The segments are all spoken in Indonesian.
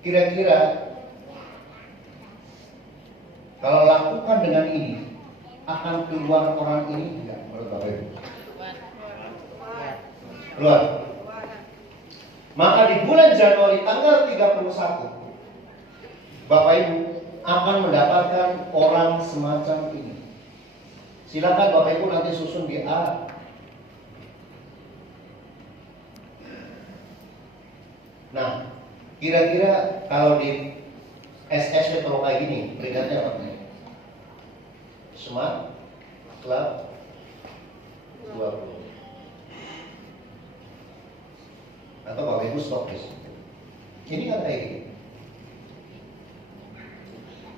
Kira-kira kalau lakukan dengan ini akan keluar orang ini tidak menurut Bapak Ibu? Keluar. Maka di bulan Januari tanggal 31 Bapak Ibu akan mendapatkan orang semacam ini. Silakan Bapak Ibu nanti susun di A. Nah, kira-kira kalau di SSW kalau kayak gini, peringkatnya apa nih? Smart Club 20. Atau Bapak Ibu stop di situ. Ini kan kayak gini.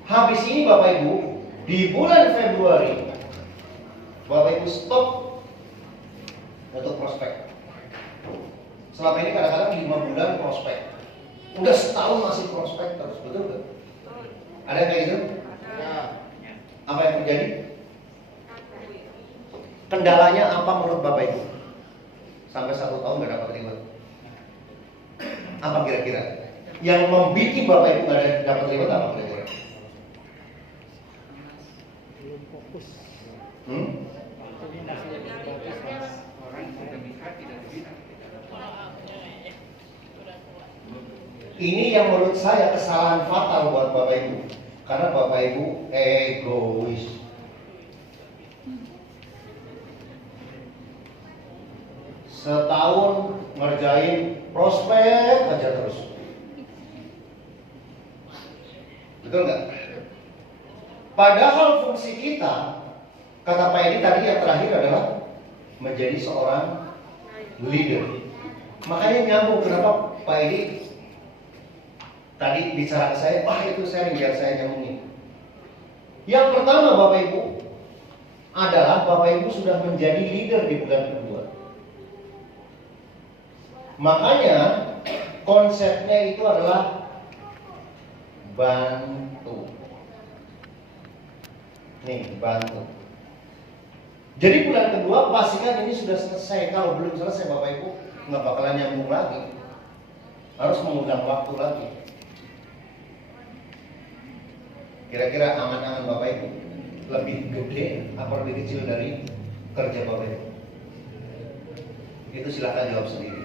Habis ini Bapak Ibu di bulan Februari Bapak Ibu stop untuk prospek. Selama ini kadang-kadang 5 bulan prospek, udah setahun masih prospek terus, betul gak? Ada yang kayak gitu? Apa yang terjadi? Kendalanya apa menurut Bapak Ibu? Sampai 1 tahun gak dapat reward. Apa kira-kira? Yang membuat Bapak Ibu gak dapat reward apa kira-kira? Belum fokus. Ini yang menurut saya kesalahan fatal buat Bapak Ibu. Karena Bapak Ibu egois. Setahun ngerjain prospek aja terus. Betul nggak? Padahal fungsi kita, kata Pak Edi tadi yang terakhir adalah menjadi seorang leader. Makanya nyambung kenapa Pak Edi tadi bicara ke saya, itu sharing biar saya nyambungin. Yang pertama Bapak Ibu adalah Bapak Ibu sudah menjadi leader di bulan kedua. Makanya konsepnya itu adalah bantu. Nih, bantu. Jadi bulan kedua pastikan ini sudah selesai. Kalau belum selesai Bapak Ibu nggak bakalan nyambung lagi. Harus mengundang waktu lagi. Kira-kira angan-angan Bapak Ibu lebih gede apa lebih kecil dari kerja Bapak Ibu? Itu silakan jawab sendiri.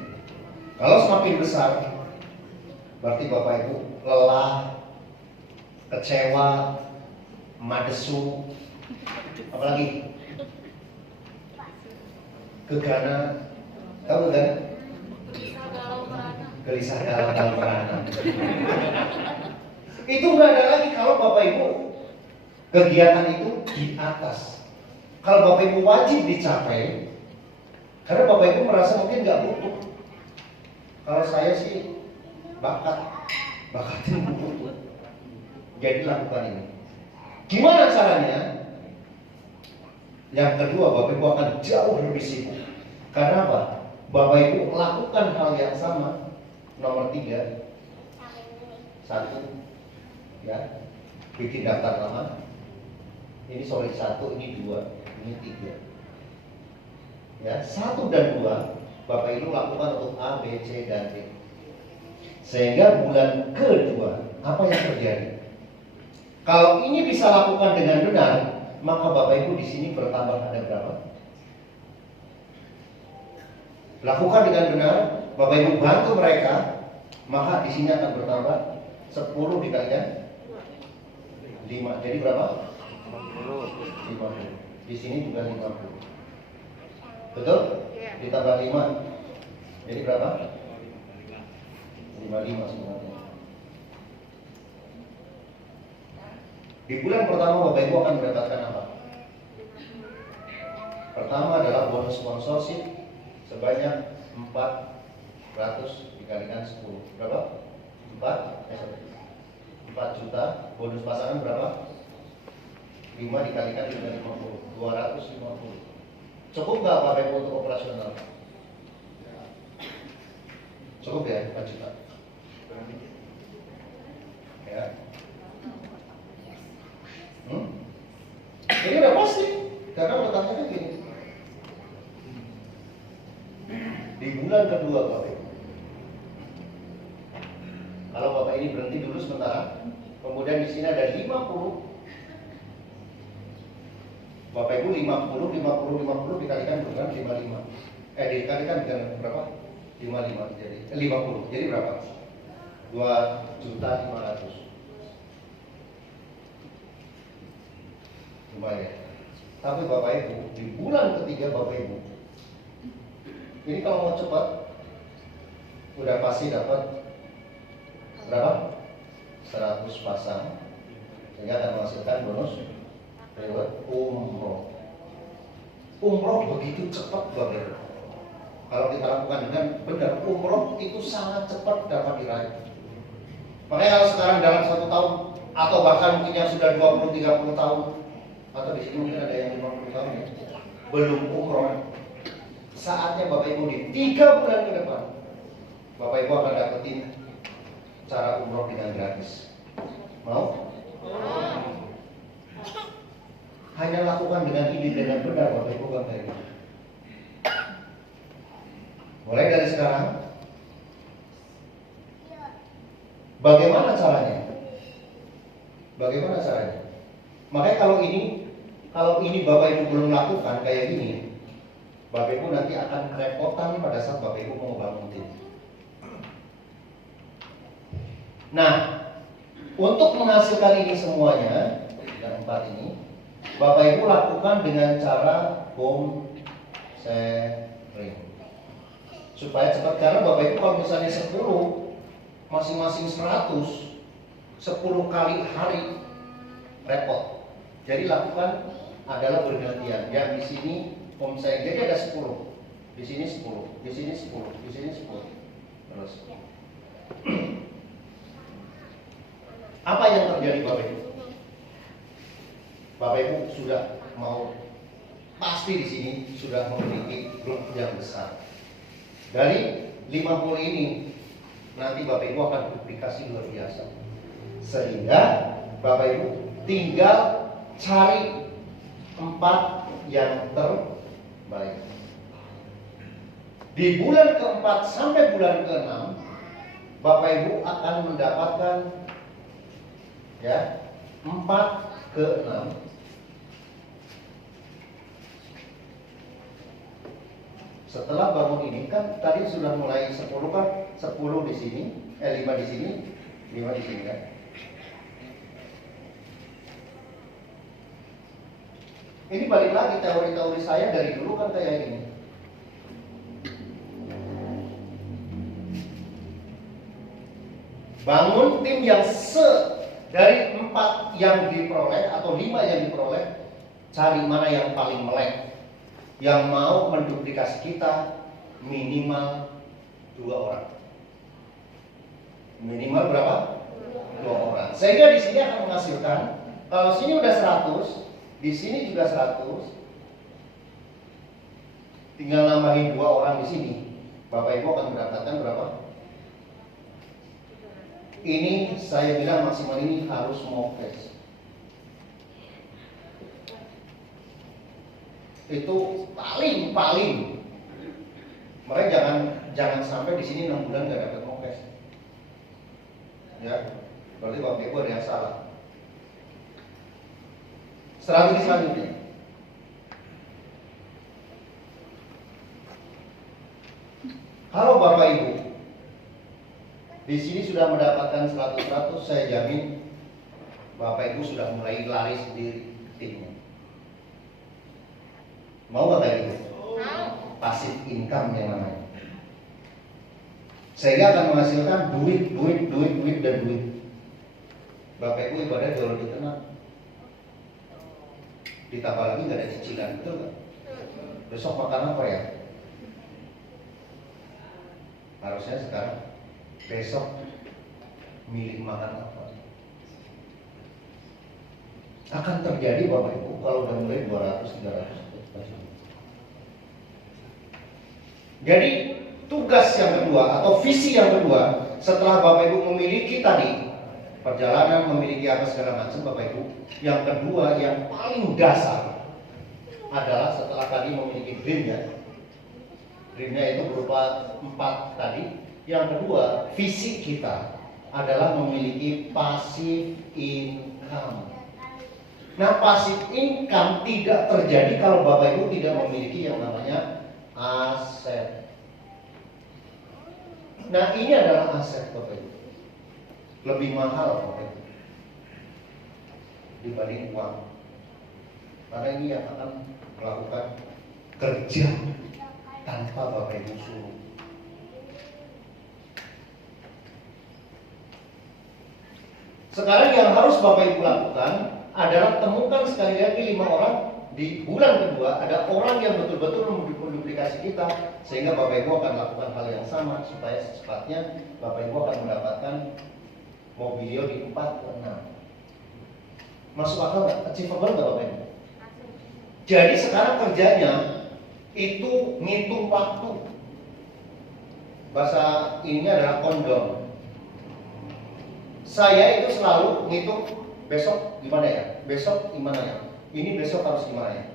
Kalau semakin besar, berarti Bapak Ibu lelah, kecewa, madesu, apalagi gegana, tahu kan? Gelisah dalam peranan. Itu nggak ada lagi kalau Bapak Ibu kegiatan itu di atas. Kalau Bapak Ibu wajib dicapai, karena Bapak Ibu merasa mungkin nggak butuh. Kalau saya sih bakatnya butuh. Jadi lakukan ini. Gimana caranya? Yang kedua, Bapak Ibu akan jauh lebih sibuk. Karena apa? Bapak Ibu lakukan hal yang sama. Nomor 3, 1, ya, bikin daftar nama. Ini 1, ini 2, ini 3. Ya, 1 dan 2 Bapak Ibu lakukan untuk A, B, C, dan D. Sehingga bulan kedua apa yang terjadi? Kalau ini bisa lakukan dengan benar, maka Bapak Ibu di sini bertambah ada berapa? Lakukan dengan benar, Bapak Ibu bantu mereka, maka di sini akan bertambah 10 dikalikan 5. Jadi berapa? 50. Di sini juga 50. Betul? Ditambah 5. Jadi berapa? 55 semuanya. Di bulan pertama Bapak Ibu akan mendapatkan apa? Pertama adalah bonus sponsorship sebanyak 400 dikalikan 10. Berapa? 4 juta. Bonus pasangan berapa? 5 dikalikan dengan 50. 250. Cukup nggak Bapak Ibu untuk operasional? Cukup ya 4 juta. Ya. Ini udah pasti karena pertanyaannya gini. Di bulan kedua Bapak Ibu Kalau Bapak ini berhenti dulu sementara, kemudian di sini ada 50. Bapak Ibu 50 dikalikan dengan 55. Dikalikan dengan berapa? 55 jadi 50. Jadi berapa? 2.500.000. Lumayan. Tapi Bapak Ibu, di bulan ketiga Bapak Ibu, ini kalau mau cepat, udah pasti dapat berapa? 100 pasang, sehingga akan menghasilkan bonus reward umroh. Umroh begitu cepat Bapak Ibu. Kalau kita lakukan dengan benar, umroh itu sangat cepat dapat diraih. Makanya kalau sekarang dalam 1 tahun, atau bahkan mungkin yang sudah 20-30 tahun, atau di sini mungkin ada yang 50 tahun ya, belum umroh. Saatnya Bapak Ibu di 3 bulan ke depan, Bapak Ibu akan dapetin cara umroh dengan gratis. Mau? Hanya lakukan dengan ini dengan benar Bapak Ibu Bapak Ibu. Mulai dari sekarang. Bagaimana caranya? Bagaimana caranya? Makanya kalau ini Bapak Ibu belum lakukan kayak gini, Bapak Ibu nanti akan kerepotan pada saat Bapak Ibu mau bangun tim. Nah, untuk menghasilkan ini semuanya, yang 4 ini, Bapak Ibu lakukan dengan cara home sharing. Supaya cepat, karena Bapak Ibu kalau misalnya 10, masing-masing 100, 10 kali hari, repot. Jadi lakukan adalah bergantian. Yang di sini home sharing, jadi ada 10, di sini 10, di sini 10, di sini 10, terus. Apa yang terjadi Bapak Ibu? Bapak Ibu sudah mau pasti di sini sudah memiliki grup yang besar. Dari 50 ini nanti Bapak Ibu akan duplikasi luar biasa. Sehingga Bapak Ibu tinggal cari 4 yang terbaik. Di bulan ke-4 sampai bulan ke-6 Bapak Ibu akan mendapatkan ya 4 ke 6. Setelah bangun ini kan tadi sudah mulai 10 kan, 10 di sini, 5 di sini, 5 di sini kan. Ini balik lagi teori-teori saya dari dulu kan kayak ini. Bangun tim yang dari 4 yang diperoleh atau 5 yang diperoleh, cari mana yang paling melek, yang mau menduplikasi kita minimal 2 orang. Minimal berapa? 2 orang. Sehingga di sini akan menghasilkan, kalau sini udah 100, di sini juga 100, tinggal nambahin 2 orang di sini. Bapak Ibu akan mendapatkan berapa? Ini saya bilang maksimal ini harus mau cash. Itu paling. Makanya jangan sampai di sini 6 bulan nggak dapat mau cash. Ya, berarti Bapak Ibu ada yang salah. Strategi selanjutnya. Kalau Bapak Ibu di sini sudah mendapatkan 100%, saya jamin Bapak Ibu sudah mulai lari sendiri timnya. Mau nggak kayak gitu? Pasif income yang namanya. Sehingga akan menghasilkan duit dan duit. Bapak Ibu ibadah jauh lebih tenang. Ditambah lagi nggak ada cicilan, betul nggak? Besok makan apa ya? Harusnya sekarang. Besok milih makan apa? Akan terjadi Bapak Ibu kalau udah mulai 200-300. Jadi tugas yang kedua atau visi yang kedua setelah Bapak Ibu memiliki tadi perjalanan, memiliki apa segala macam Bapak Ibu, yang kedua yang paling dasar adalah setelah tadi memiliki dreamnya itu berupa 4 tadi. Yang kedua, visi kita. adalah memiliki passive income. Nah, passive income tidak terjadi kalau Bapak Ibu tidak memiliki yang namanya aset. Nah, ini adalah aset Bapak Ibu. Lebih mahal Bapak Ibu dibanding uang. Karena ini yang akan melakukan kerja tanpa Bapak Ibu suruh. Sekarang yang harus Bapak Ibu lakukan adalah temukan sekali lagi 5 orang di bulan kedua. Ada orang yang betul-betul menduplikasi kita, sehingga Bapak Ibu akan lakukan hal yang sama supaya secepatnya Bapak Ibu akan mendapatkan mobilio di 4 ke 6. Masuk akal nggak? Achievable nggak Bapak Ibu? Jadi sekarang kerjanya itu ngitung waktu. Bahasa ininya adalah kondom. Saya itu selalu ngitung besok gimana ya? Besok gimana ya? Ini besok harus gimana ya?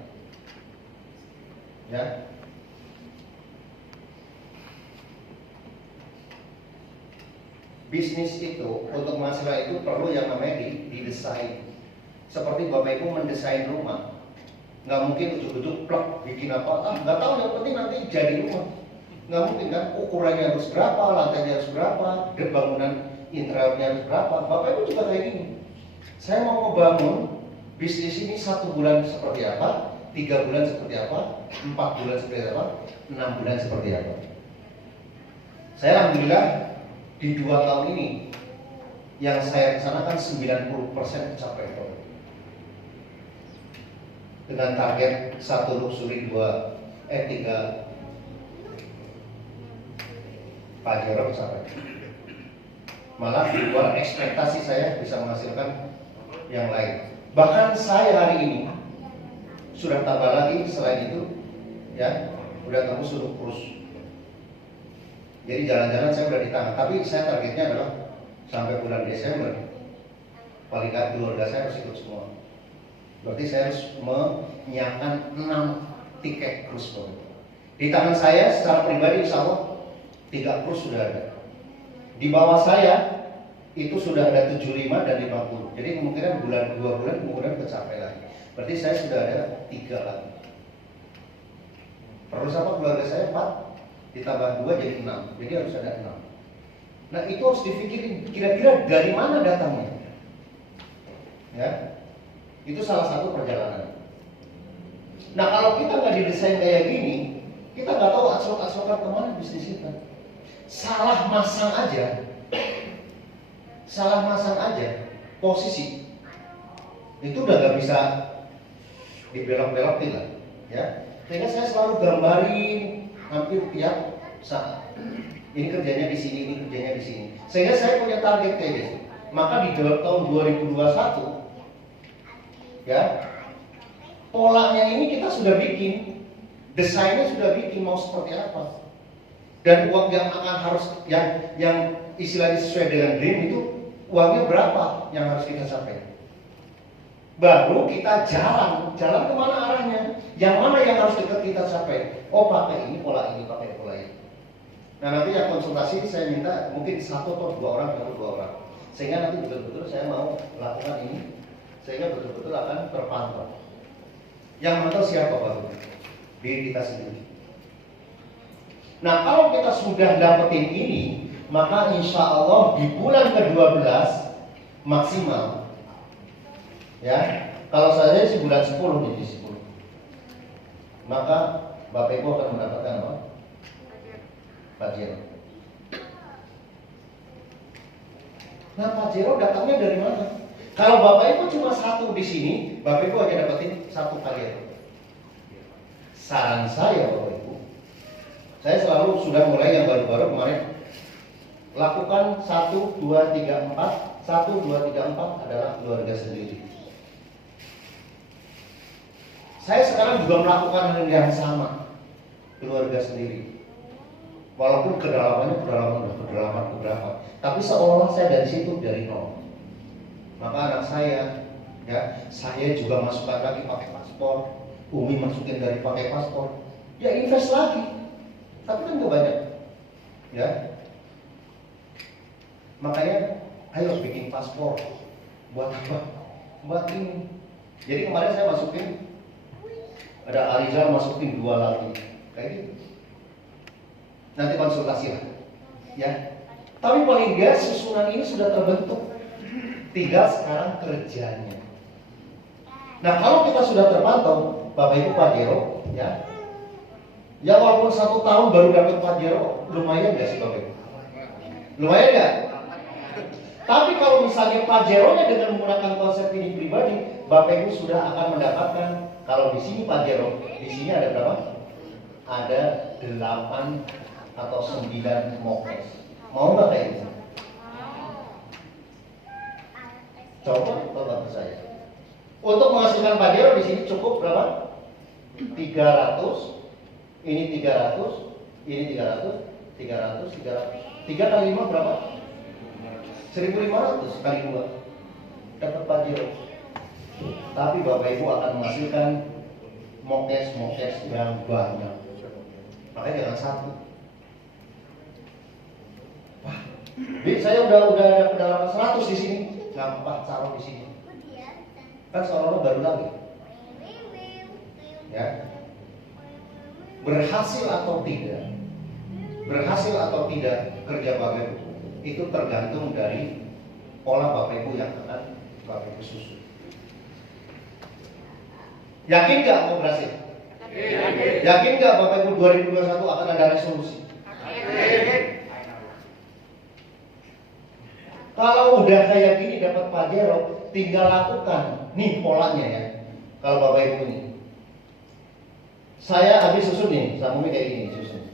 Ya. Bisnis itu, untuk masalah itu perlu yang namanya didesain. Seperti Bapak Ibu mendesain rumah. Nggak mungkin ujuk-ujuk plak bikin apa, nggak tahu, yang penting nanti jadi rumah. Nggak mungkin kan, ukurannya harus berapa, lantainya harus berapa, bangunan interiornya harus berapa. Bapak Ibu juga kayak gini. Saya mau membangun bisnis ini 1 bulan seperti apa, 3 bulan seperti apa, 4 bulan seperti apa, 6 bulan seperti apa. Saya alhamdulillah di 2 tahun ini yang saya rencanakan 90% tercapai. Dengan target 1 luxury 3 Pajero tercapai. Malah di luar ekspektasi saya bisa menghasilkan yang lain. Bahkan saya hari ini sudah tambah lagi selain itu, ya, udah tembus suruh kurus. Jadi jalan-jalan saya udah di tangan, tapi saya targetnya adalah sampai bulan Desember paling nggak keluarga saya harus ikut semua. Berarti saya harus menyiapkan 6 tiket cruise. Di tangan saya secara pribadi insya Allah 3 cruise sudah ada. Di bawah saya itu sudah ada 75 dan 50. Jadi kemungkinan 2 bulan kemungkinan tercapai lagi. Berarti saya sudah ada 3 lagi. Perlu apa keluarga saya 4 ditambah 2 jadi 6. Jadi harus ada 6. Nah, itu harus dipikirin kira-kira dari mana datangnya. Ya. Itu salah satu perjalanan. Nah, kalau kita nggak didesain kayak gini, kita nggak tahu asal-asalkan kemana bisnis kita. Salah masang aja posisi itu udah nggak bisa dibelok-belokin lah, ya. Sehingga saya selalu gambarin hampir tiap saat. Ini kerjanya di sini, ini kerjanya di sini. Sehingga saya punya target kayak gitu. Maka di tahun 2021, ya, polanya ini kita sudah bikin, desainnya sudah bikin mau seperti apa. Dan uang yang akan harus yang istilahnya sesuai dengan dream itu uangnya berapa yang harus kita capai. Baru kita jalan kemana arahnya, yang mana yang harus kita capai. Oh, pakai ini, pakai pola ini. Nah, nanti yang konsultasi saya minta mungkin 1 atau 2 orang atau 2 orang, sehingga nanti betul-betul saya mau lakukan ini, sehingga betul-betul akan terpantau. Yang memantau siapa baru? Diri kita sendiri. Nah, kalau kita sudah dapetin ini, maka insya Allah di bulan ke-12 maksimal. Ya, kalau saya sih bulan 10 jadi 10. Maka Bapak Ibu akan mendapatkan apa? Pajero. Nah, Pajero datangnya dari mana? Kalau Bapak Ibu cuma 1 di sini, Bapak Ibu hanya dapetin 1 Pajero. Saran saya Bapak Ibu, saya selalu sudah mulai yang baru-baru kemarin lakukan 1, 2, 3, 4. 1, 2, 3, 4 adalah keluarga sendiri. Saya sekarang juga melakukan hal yang sama, keluarga sendiri. Walaupun kedalaman beberapa, tapi seolah saya dari situ dari nol. Maka anak saya, ya, saya juga masukkan lagi pakai paspor. Umi masukin dari pakai paspor, ya invest lagi, tapi kan nggak banyak, ya. Makanya ayo bikin paspor. Buat apa? Buat ini. Jadi kemarin saya masukin, ada Arizal masukin 2 lagi, kayak gitu. Nanti konsultasi lah, ya. Tapi paling nggak susunan ini sudah terbentuk. Tinggal sekarang kerjanya. Nah kalau kita sudah terpantau, Bapak Ibu Pajero, ya, ya walaupun 1 tahun baru dapat Pajero, lumayan nggak sih Bapak Ibu? Lumayan nggak? Tapi kalau misalnya Pajeronya dengan menggunakan konsep ini pribadi, Bapak Ibu sudah akan mendapatkan, kalau di sini Pajero, di sini ada berapa? Ada 8 atau 9 mokes. Mau nggak kayak gitu? Coba bantu saya. Untuk menghasilkan Pajero di sini cukup berapa? 300. Ini 300. Ini 300. 300. 300. 3 kali 5 berapa? 1.500 kali 2. Dapat Pajero. Tapi Bapak Ibu akan menghasilkan mokes yang banyak. Makanya jangan satu. Wah, saya udah ada kedalaman 100 di sini. Gampang taruh di sini. Kan seolah-olah baru lagi. Ya. Berhasil atau tidak kerja Bapak Ibu itu tergantung dari pola Bapak Ibu yang akan Bapak Ibu susun. Yakin nggak mau berhasil? Yakin nggak Bapak Ibu 2021 akan ada resolusi? Kalau udah kayak gini dapat Pajero, tinggal lakukan. Nih polanya ya. Kalau Bapak Ibu ini, saya habis susun nih, sama kayak gini susun.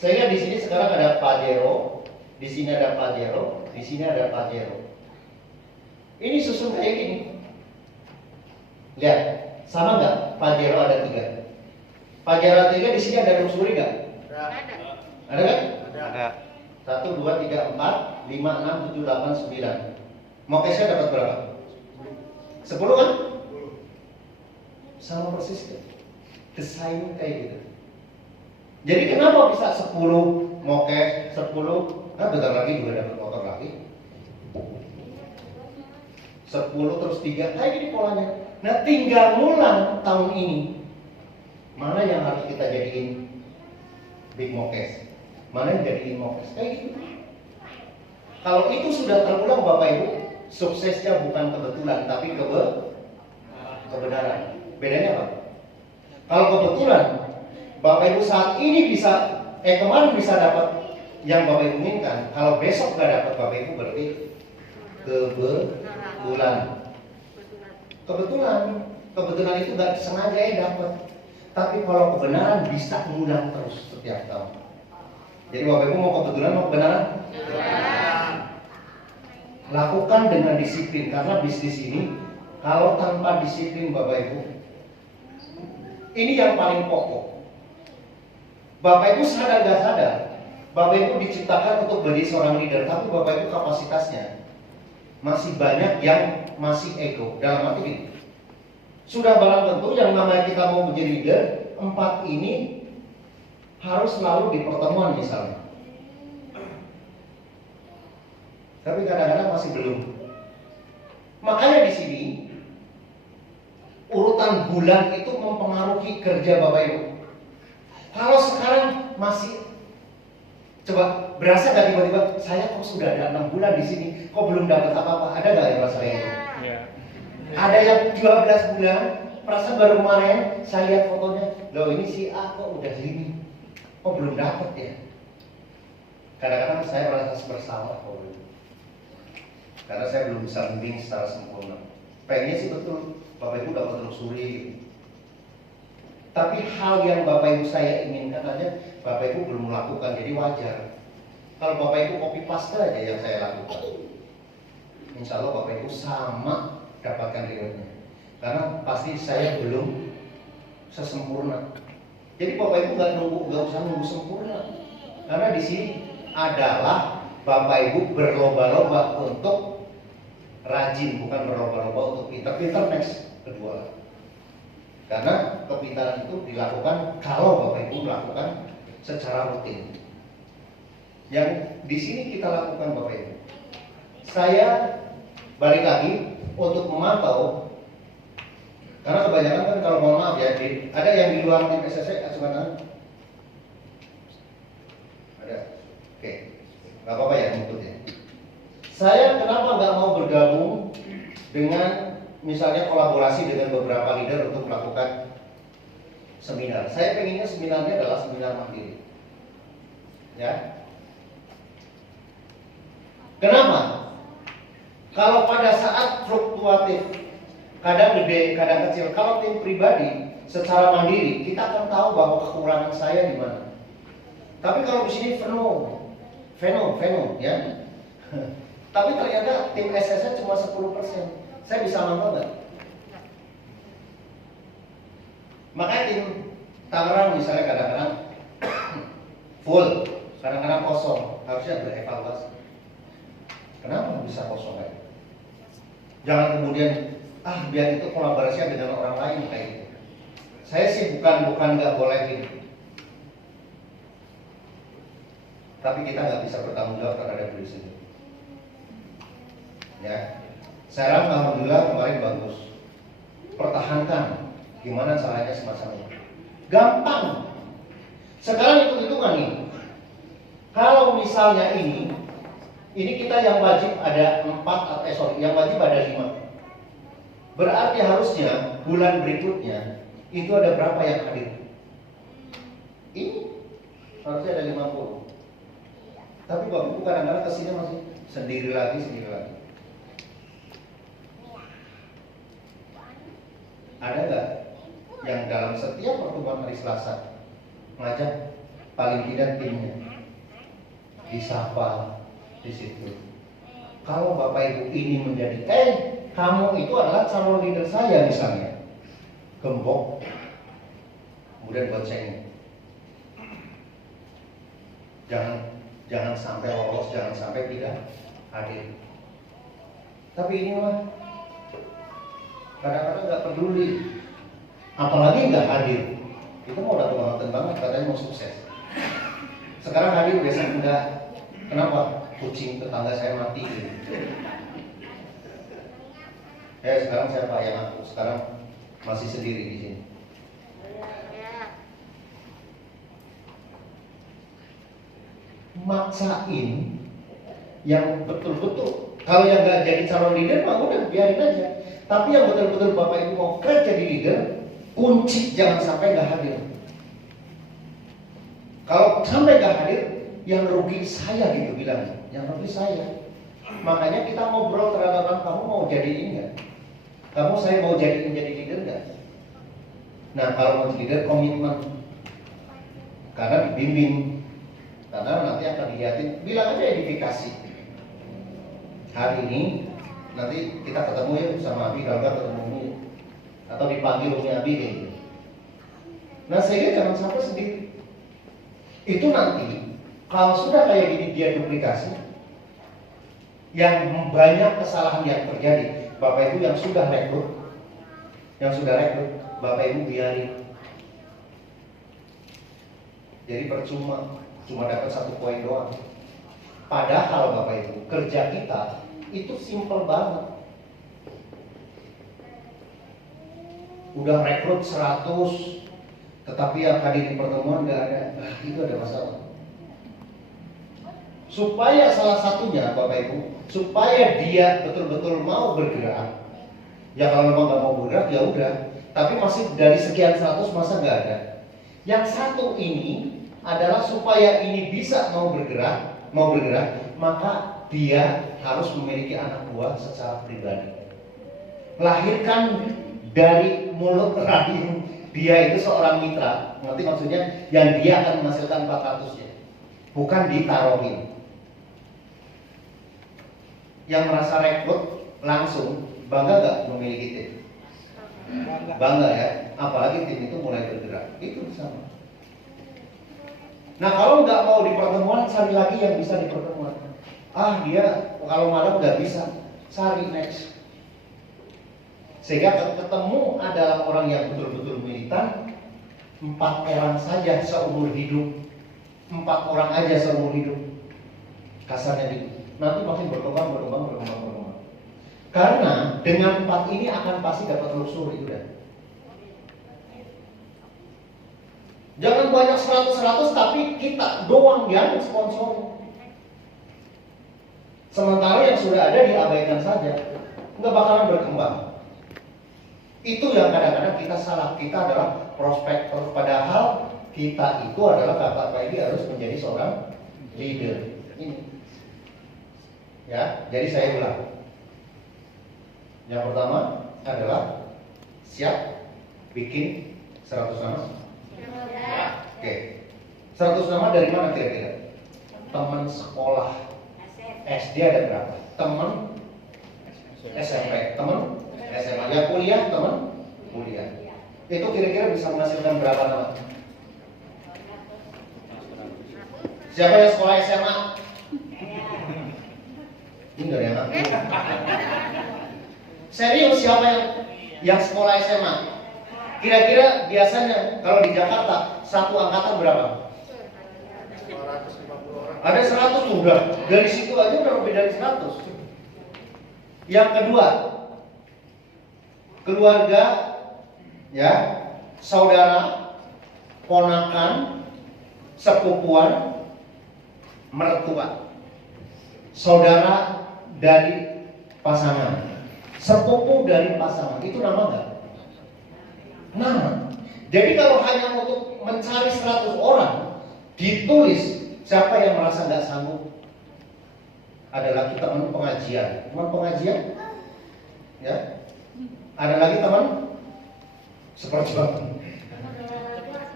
Saya di sini sekarang ada Pajero, di sini ada Pajero, di sini ada Pajero. Ini susun kayak gini. Lihat, sama nggak? Pajero ada 3. Pajero 3 di sini ada luxury nggak? Ada kan? Ada. 1, 2, 3, 4, 5, 6, 7, 8, 9. Mokesnya dapat berapa? 10 kan? Sama persis kan? Desain kayak gitu. Jadi kenapa bisa 10 mokes, 10? Nah bentar lagi juga dapat motor lagi. 10 terus 3, kayak gini polanya. Nah tinggal ngulang tahun ini. Mana yang harus kita jadiin big mokes? Mana yang jadiin mokes? Kayak gitu. Kalau itu sudah terulang Bapak Ibu, suksesnya bukan kebetulan tapi kebenaran. Bedanya apa? Kalau kebetulan Bapak Ibu saat ini bisa, kemarin bisa dapat yang Bapak Ibu inginkan. Kalau besok nggak dapat Bapak Ibu berarti kebetulan itu nggak sengaja dapat. Tapi kalau kebenaran bisa ngulang terus setiap tahun. Jadi Bapak Ibu mau kebetulan mau kebenaran? Lakukan dengan disiplin karena bisnis ini kalau tanpa disiplin Bapak Ibu, ini yang paling pokok. Bapak Ibu sadar gak sadar, Bapak Ibu diciptakan untuk menjadi seorang leader, tapi Bapak Ibu kapasitasnya masih banyak yang masih ego. Dalam arti gini, sudah barang tentu yang namanya kita mau menjadi leader, 4 ini harus selalu di pertemuan misalnya. Tapi kadang-kadang masih belum. Makanya di sini urutan bulan itu mempengaruhi kerja Bapak Ibu. Kalau sekarang masih, coba berasa gak tiba-tiba saya kok sudah ada 6 bulan di sini, kok belum dapat apa-apa? Ada gak yang merasa itu? Ya. Ada yang 12 bulan, perasaan baru kemarin saya lihat fotonya, loh ini si A kok udah sini, kok belum dapat ya? Kadang-kadang saya merasa bersalah karena saya belum bisa bimbing secara sempurna. Pengennya sih betul Bapak Ibu dapat luxury. Tapi hal yang Bapak Ibu saya inginkan aja Bapak Ibu belum melakukan, jadi wajar. Kalau Bapak Ibu copy paste aja yang saya lakukan, insya Allah Bapak Ibu sama dapatkan rewardnya. Karena pasti saya belum sesempurna. Jadi Bapak Ibu nggak usah nunggu sempurna. Karena di sini adalah Bapak Ibu berlomba-lomba untuk rajin, bukan berlomba-lomba untuk pintar. Pintar next kedua. Karena kepintaran itu dilakukan kalau Bapak Ibu melakukan secara rutin. Yang di sini kita lakukan Bapak Ibu. saya balik lagi untuk memantau, karena kebanyakan kan kalau mohon maaf ya, ada yang di luar tim SSC, asuhan tangan? Ada? Oke, nggak apa-apa ya, ngikut ya. Saya kenapa nggak mau bergabung dengan misalnya kolaborasi dengan beberapa leader untuk melakukan seminar? Saya pengennya seminarnya adalah seminar mandiri. Ya. Kenapa? Kalau pada saat fluktuatif, kadang gede, kadang kecil, kalau tim pribadi secara mandiri, kita akan tahu bahwa kekurangan saya di mana. Tapi kalau di sini Veno, ya. Tapi ternyata tim SSC cuma 10%. Saya bisa nonton nggak? Makanya tim Tangerang misalnya kadang-kadang full, kadang-kadang kosong, harusnya berevaluasi. Kenapa bisa kosong kayak? Jangan kemudian biar itu kolaborasinya dengan orang lain kayak gitu. Saya sih bukan nggak boleh gitu, tapi kita nggak bisa bertanggung jawab terhadap diri sendiri. Ya, saya rasa alhamdulillah kemarin bagus. Pertahankan, gimana caranya semacam ini? Gampang. Sekarang hitung-hitungan nih. Kalau misalnya ini kita yang wajib ada 4, yang wajib ada 5. Berarti harusnya bulan berikutnya itu ada berapa yang hadir? Ini harusnya ada 50. Tapi Bapak Ibu kadang-kadang kesini masih sendiri lagi. Ada nggak yang dalam setiap pertemuan hari Selasa ngajak paling tidak timnya disapa di situ? Kalau Bapak Ibu ini menjadi kamu itu adalah calon leader saya misalnya, gembok, kemudian boncengin. Jangan sampai lolos, jangan sampai tidak hadir. Tapi ini mah kadang-kadang nggak peduli, apalagi nggak hadir. Itu mau udah kebangetan banget, katanya mau sukses. Sekarang hadir biasanya enggak. Kenapa? Kucing tetangga saya mati. Sekarang saya Pak yang aku sekarang masih sendiri di sini. Maksain yang betul-betul. Kalau yang nggak jadi calon leader mah udah biarin aja. Tapi yang betul-betul Bapak Ibu mau kerja jadi leader, kunci jangan sampai nggak hadir. Kalau sampai nggak hadir, yang rugi saya gitu bilang, yang rugi saya. Makanya kita ngobrol terhadap kamu mau jadi ini nggak? Saya mau jadi leader nggak? Nah kalau mau jadi leader komitmen, karena dibimbing, karena nanti akan dilihatin, bilang aja edifikasi. Hari ini nanti kita ketemu ya sama Abi, kalau nggak ketemu Umi, atau dipanggil Umi Abi kayak gitu. Nah sehingga jangan sampai sendiri. Itu nanti kalau sudah kayak gini dia duplikasi, yang banyak kesalahan yang terjadi. Bapak Ibu yang sudah rekrut, Bapak Ibu biarin. Jadi percuma, cuma dapat 1 poin doang. Padahal Bapak Ibu kerja kita itu simple banget. Udah rekrut 100, tetapi yang hadir di pertemuan nggak ada. Itu ada masalah. Supaya salah satunya Bapak Ibu, supaya dia betul-betul mau bergerak. Ya kalau memang nggak mau bergerak ya udah. Tapi masih dari sekian 100 masa nggak ada. Yang satu ini adalah supaya ini bisa mau bergerak, maka dia harus memiliki anak buah secara pribadi. Lahirkan dari mulut rahim dia itu seorang mitra. Nanti maksudnya yang dia akan menghasilkan 400-nya, bukan ditaruhin. Yang merasa rekrut langsung bangga nggak memiliki tim? Bangga ya, apalagi tim itu mulai bergerak. Itu sama. Nah kalau nggak mau di pertemuan, cari lagi yang bisa di pertemuan. Dia kalau malam nggak bisa, cari next. Sehingga ketemu adalah orang yang betul-betul militan. 4 orang saja seumur hidup, 4 orang aja seumur hidup. Kasarnya gitu. Nanti makin berkembang. dengan 4 ini akan pasti dapat luxury udah. Jangan banyak 100 tapi kita doang yang sponsor. Sementara yang sudah ada diabaikan saja, nggak bakalan berkembang. Itu yang kadang-kadang kita salah. Kita adalah prospektor, padahal kita itu adalah kata Pak Edi harus menjadi seorang leader. Ini, ya. Jadi saya ulang. Yang pertama adalah siap bikin 100 nama. Oke. 100 nama dari mana kira-kira? Teman sekolah SD ada berapa? Teman SMP, teman SMA, ya kuliah, teman kuliah. Itu kira-kira bisa menghasilkan berapa nama? Siapa yang sekolah SMA? Ini nggak ada yang ngaku. Serius, siapa yang sekolah SMA? Kira-kira biasanya kalau di Jakarta satu angkatan berapa? 250 orang. Ada 100 tuh udah. Dari situ aja udah lebih dari 100. Yang kedua, keluarga, ya, saudara, ponakan, sepupuan, mertua, saudara dari pasangan, sepupu dari pasangan, itu nama nggak? Nama. Jadi kalau hanya untuk mencari 100 orang, ditulis siapa yang merasa nggak sanggup. Ada lagi teman pengajian, ya. Ada lagi teman seperjuangan,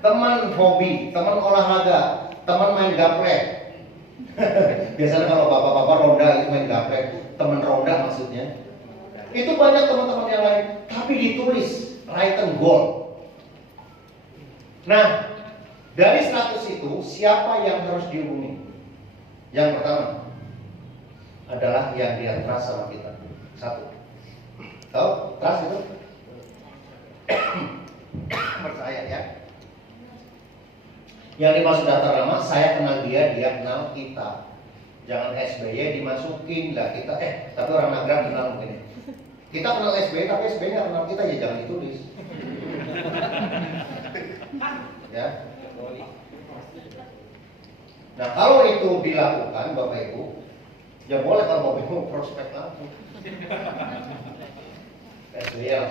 teman hobi, teman olahraga, teman main gaplek. Biasanya kalau bapak-bapak ronda itu main gaplek, teman ronda maksudnya. Itu banyak teman-teman yang lain, tapi ditulis written goal. Nah, dari 100 itu siapa yang harus dihubungi? Yang pertama adalah yang dia trust sama kita. Satu. Tahu? Trust itu? Percaya ya. Yang dimaksud daftar lama, saya kenal dia kenal kita. Jangan SBY dimasukin lah kita. Tapi orang Nagrang kenal mungkin. Kita kenal SBY, tapi SBY nggak kenal kita, ya jangan ditulis. Ya. Nah, kalau itu dilakukan Bapak Ibu, ya boleh kalau Bapak Ibu prospek langsung. SBY